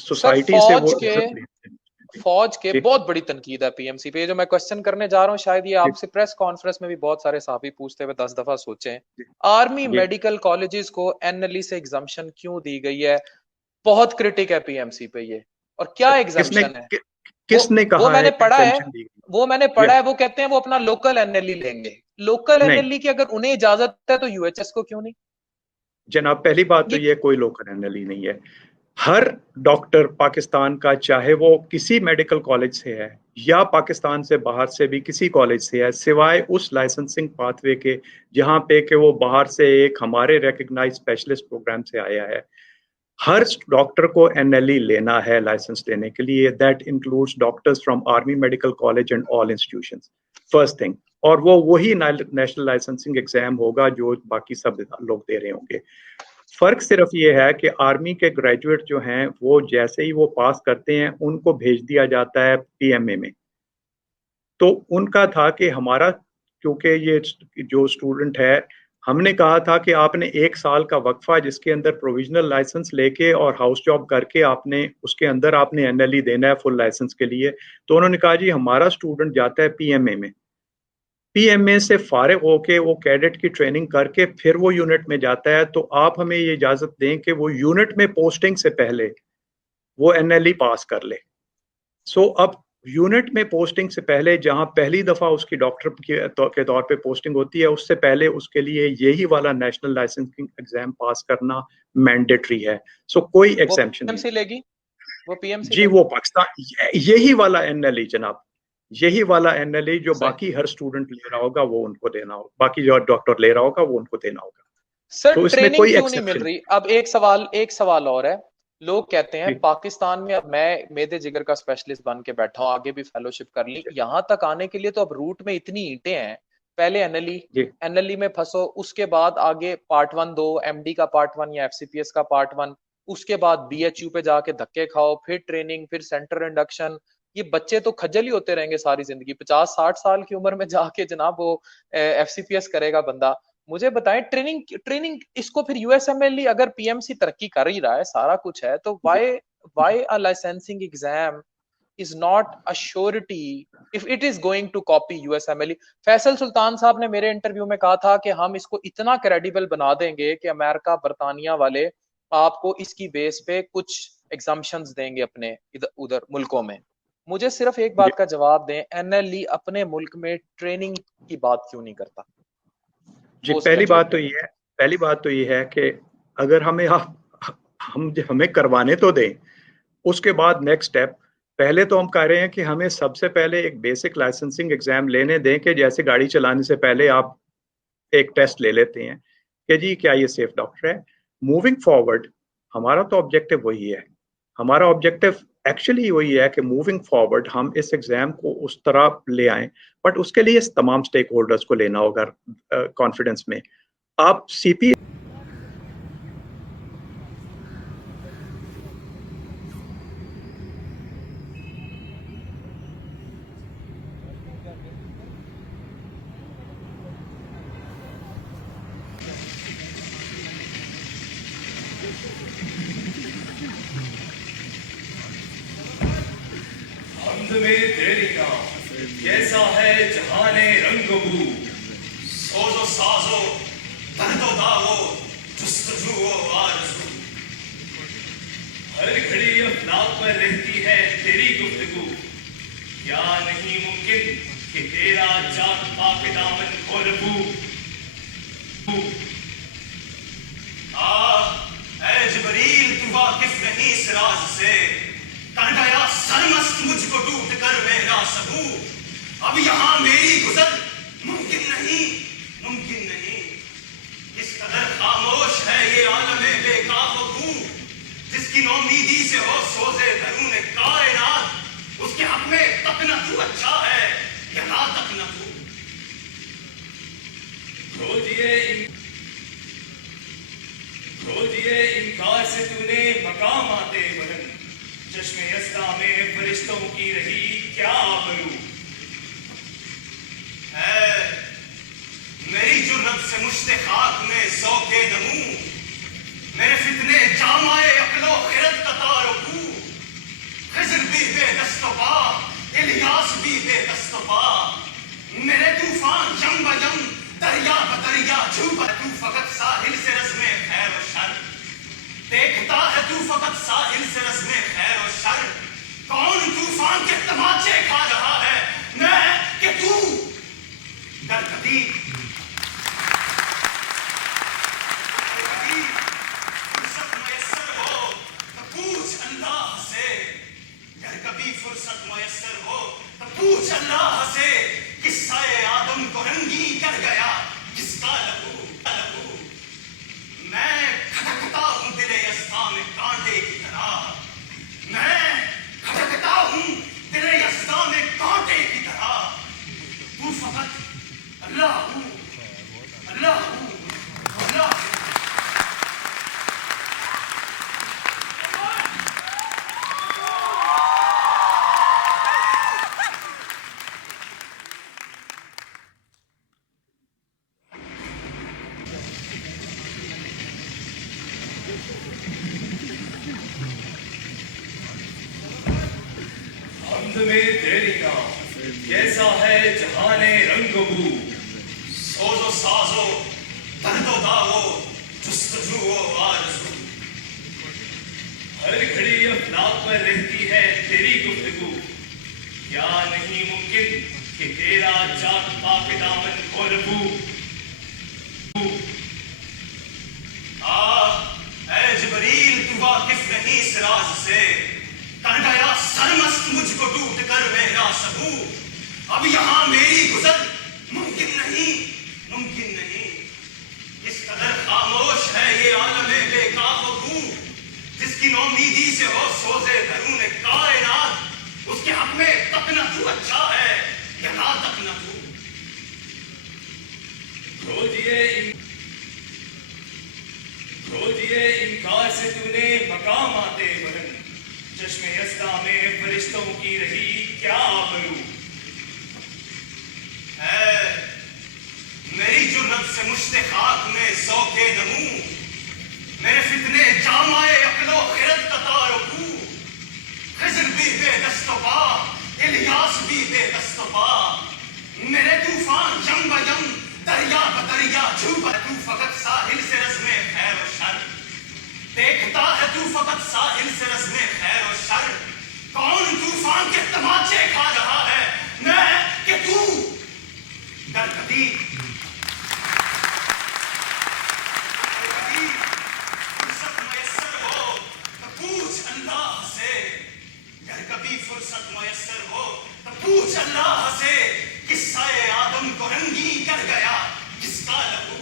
Sir society से वो फौज के जी बहुत बड़ी तनकीद है पीएमसी पे। जो मैं क्वेश्चन करने जा रहा हूँ, शायद ये जी आपसे प्रेस कॉन्फ्रेंस में भी बहुत सारे साहबी पूछते हुए 10 दफा सोचे। जी आर्मी जी। मेडिकल कॉलेजेस को एनएलई से एग्जम्पशन क्यों दी गई है? बहुत क्रिटिक है पीएमसी पे ये। और क्या किसने एग्जम्पशन है? वो किसने वो कहा है मैंने कि पढ़ा है। एग्जामिशन दी वो मैंने गई? पढ़ा है, वो कहते हैं वो अपना लोकल एनएलई लेंगे। लोकल नहीं एनएलई की अगर उन्हें इजाजत है तो यूएचएस को क्यों नहीं? जनाब, पहली बात तो ये ये कोई लोकल एनएलई नहीं है। हर डॉक्टर पाकिस्तान का, चाहे वो किसी मेडिकल कॉलेज से है या पाकिस्तान से बाहर से भी किसी कॉलेज से है, सिवाय उस लाइसेंसिंग पाथवे के जहाँ पे कि वो बाहर से एक हमारे रिकग्नाइज स्पेशलिस्ट प्रोग्राम से आया है, हर डॉक्टर को एनएलई लेना है लाइसेंस लेने के लिए। That includes doctors from army medical college and all institutions, first thing. और वो वही नेशनल लाइसेंसिंग एग्जाम होगा जो बाकी सब लोग दे रहे होंगे। फर्क सिर्फ ये है कि आर्मी के ग्रेजुएट जो हैं वो जैसे ही वो पास करते हैं उनको भेज दिया जाता है पीएमए में। तो उनका था कि हमारा, क्योंकि ये जो स्टूडेंट है, हमने कहा था कि आपने एक साल का वक्फा जिसके अंदर प्रोविजनल लाइसेंस लेके और हाउस जॉब करके आपने उसके अंदर आपने एनएलई देना है फुल लाइसेंस के लिए। तो उन्होंने कहा जी हमारा स्टूडेंट जाता है पीएमए में, पीएमए से फारिग होके वो कैडेट की ट्रेनिंग करके फिर वो यूनिट में जाता है। तो आप हमें ये इजाजत दें कि वो यूनिट में पोस्टिंग से पहले वो एनएलई पास कर ले। सो अब यूनिट में पोस्टिंग से पहले, जहां पहली दफा उसकी डॉक्टर के तौर पे पोस्टिंग होती है, उससे पहले उसके लिए यही वाला नेशनल लाइसेंसिंग एग्जाम पास करना मैंडेटरी है। सो कोई वो एग्जेम्पशन नहीं। पीएमसी लेगी? वो पीएमसी जी लेगी? वो पाकिस्तान, यही वाला एनएलई जनाब, यही वाला एनएलई जो सही। बाकी हर स्टूडेंट ले रहा होगा वो उनको देना होगा, बाकी जो डॉक्टर ले रहा होगा वो उनको देना होगा। सर तो इसमें ट्रेनिंग कोई क्यों नहीं मिल एक्सेप्शन रही? अब एक सवाल और है। लोग कहते हैं जी पाकिस्तान में, अब मैं मेदे जिगर का स्पेशलिस्ट बन के बैठा हूँ, आगे भी फेलोशिप कर ली, जी यहां तक आने के लिए तो अब रूट में इतनी ईंटें हैं। पहले एनएलई, जी एनएलई में फंसो, उसके बाद आगे पार्ट वन दो, एमडी का पार्ट वन या एफसीपीएस का पार्ट वन, उसके बाद बीएचयू पे जाके धक्के खाओ, फिर ट्रेनिंग, फिर सेंटर इंडक्शन। ये बच्चे तो खज्जल ही होते रहेंगे सारी जिंदगी। 50-60 साल की उम्र में जाके जनाब वो एफसीपीएस करेगा बंदा। मुझे बताएं, ट्रेनिंग ट्रेनिंग इसको फिर यूएसएमएल, अगर पीएमसी तरक्की कर ही रहा है, सारा कुछ है, तो जी why why a licensing exam is not a surety if it is going to copy USML? Faisal Sultan साहब ने मेरे इंटरव्यू में कहा था कि हम इसको इतना क्रेडिबल बना देंगे कि अमेरिका बरतानिया वाले आपको इसकी बेस पे कुछ एग्जाम्पशंस देंगे अपने इधर उधर मुल्कों में। मुझे सिर्फ एक जी बात का जवाब दें, एनएलई अपने मुल्क में ट्रेनिंग की बात क्यों नहीं करता जी। Post graduate level? पहली बात तो ये है कि अगर हमें आप हमें करवाने तो दें, उसके बाद नेक्स्ट स्टेप। पहले तो हम कह रहे हैं कि हमें सबसे पहले एक बेसिक लाइसेंसिंग एग्जाम लेने दें कि जैसे गाड़ी चलाने से पहले आप एक टेस्ट ले लेते हैं कि जी क्या ये सेफ डॉक्टर है। मूविंग फॉरवर्ड हमारा तो ऑब्जेक्टिव वही है, हमारा ऑब्जेक्टिव एक्चुअली वही है कि मूविंग फॉरवर्ड हम इस एग्जाम को उस तरह ले आए। बट उसके लिए इस तमाम स्टेक होल्डर्स को लेना होगा कॉन्फिडेंस में। आप सीपी में तेरी का कैसा है जहाने रंग बू, सोजो साजो दर्दो दावो जुस्तजू आरज़ू, हर घड़ी अफलाक पर रहती है तेरी गुफ्तगू। क्या नहीं मुमकिन कि तेरा जान पाक दामन को रबू। ऐ जिबरील तू वाकिफ नहीं इस राज से, कर गया सरमस्त मुझको टूट कर मेरा सबू। अब यहाँ मेरी गुजर मुमकिन नहीं, मुमकिन नहीं। इस कदर खामोश है ये आलमे बेकाबू, जिसकी नौमीदी से हो सोजे दरून कायनात, उसके हक में तक न तू अच्छा है या ना तक न तू। खोजिए इनकार से तूने मकाम आते बदन, चश्मे यस्ता में फरिश्तों की रही क्या आबरू है। मेरी जुर्रत से मुश्ते खाक में ज़ौक़े दमू, मेरे फितने जामाए अक्लो खिरत का तारुकू। भी बेदस्तपा, इलियास भी बेदस्तपा। मेरे तूफान यम बयम, दरिया बदरिया झूम। तू फकत साहिल से रस्मे खैर और शर देखता है, तू फकत साहिल से रस्मे खैर और शर। कौन तूफान के तमाचे खा रहा है, मैं कि तू? दर कभी फुर्सत मयस्सर हो तो पूछ अल्लाह से, अगर कभी फुर्सत मयस्सर हो तो पूछ अल्लाह से, किस्सा-ए आदम को रंगी कर गया किसका लहू लहू। मैं खटकता हूँ दिले यस्ता में कांटे की तरह, मैं खटकता हूँ दिले यस्ता में कांटे की तरह। तू फकत अल्लाह हूँ, अल्लाह हूँ, अल्लाह हूँ। हमद में तेरी नाम कैसा है जहाने रंगबू। सोजो साजो दर्दो दावो जुस्तजू आरज़ू। हर घड़ी अफलाक पर रहती है तेरी गुफ्तगू। क्या नहीं मुमकिन कि तेरा जात पाक दामन को रबू। ऐ जिब्रील तू वाकिफ नहीं इस राज से, कर गया सरमस्त मुझको टूट कर मेरा सबू। अब यहाँ मेरी गुजर मुमकिन नहीं, मुमकिन नहीं। इस कदर खामोश है ये आलमे बेकाबू, जिसकी नौमीदी से हो सोजे दरूने कायनात। उसके हक में तक न तू अच्छा है या ना तक न तू। खोजिए इनकार से तूने मकाम आते बुलंद। चश्मे यस्ता में फरिश्तों की रही क्या आबरू। है मेरी जुर्रत से मुश्ते खाक में ज़ौक़े नमू। मेरे फितने जामाए अक्लो खिरत का तारुकू। खिज़र भी बेदस्तपा, इलियास भी बेदस्तपा। मेरे तूफान यम बयम, दरिया बदरिया झूम। तू फकत साहिल से रस्मे खैर और शर देखता है, तू फकत साहिल से रस्मे खैर और शर। कौन तूफान के तमाचे खा रहा है, मैं कि तू? दर कभी फुर्सत मयस्सर हो तो पूछ अल्लाह से, अगर कभी फुर्सत मयस्सर हो तो पूछ अल्लाह से, किस्सा-ए आदम को रंगी कर गया किसका लहू